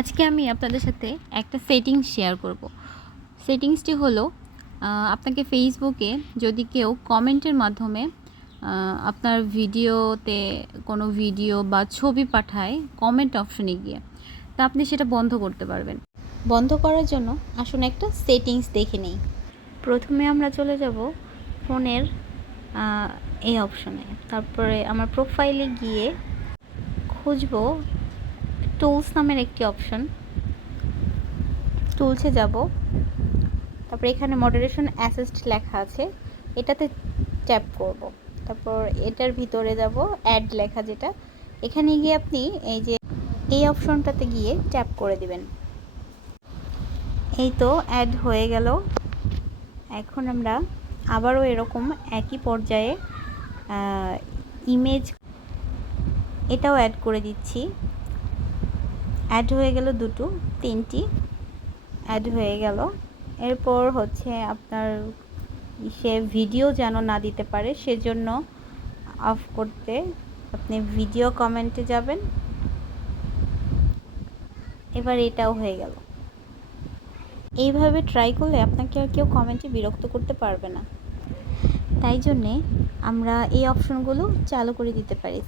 আজকে আমি আপনাদের সাথে একটা সেটিংস শেয়ার করব। সেটিংসটি হলো আপনাকে ফেসবুকে যদি কেউ কমেন্টের মাধ্যমে আপনার ভিডিওতে কোনো ভিডিও বা ছবি পাঠায় কমেন্ট অপশনে গিয়ে, তা আপনি সেটা বন্ধ করতে পারবেন। বন্ধ করার জন্য আসুন একটা সেটিংস দেখে নেই। প্রথমে আমরা চলে যাব ফোনের এই অপশনে তারপরে আমার প্রোফাইলে গিয়ে খুঁজবো টুলস নামের একটি অপশন টুলসে যাব। তারপর এখানে মডারেশন অ্যাসিস্ট লেখা আছে। এটাতে ট্যাপ করব। তারপর এটার ভিতরে যাব অ্যাড লেখা যেটা। এখানে গিয়ে আপনি এই যে এই অপশনটাতে গিয়ে ট্যাপ করে দিবেন। এই তো অ্যাড হয়ে গেল। এখন আমরা আবারও এরকম একই পর্যায়ে ইমেজ এটাও অ্যাড করে দিচ্ছি। অ্যাড হয়ে গেল দুটো, তিনটি অ্যাড হয়ে গেল। এরপর হচ্ছে আপনার সে ভিডিও যেন না দিতে পারে, সেজন্য অফ করতে আপনি ভিডিও কমেন্টে যাবেন। এবার এটাও হয়ে গেল। এইভাবে ট্রাই করলে আপনাকে আর কেউ কমেন্টে বিরক্ত করতে পারবে না। তাই জন্যে আমরা এই অপশনগুলো চালু করে দিতে পারি।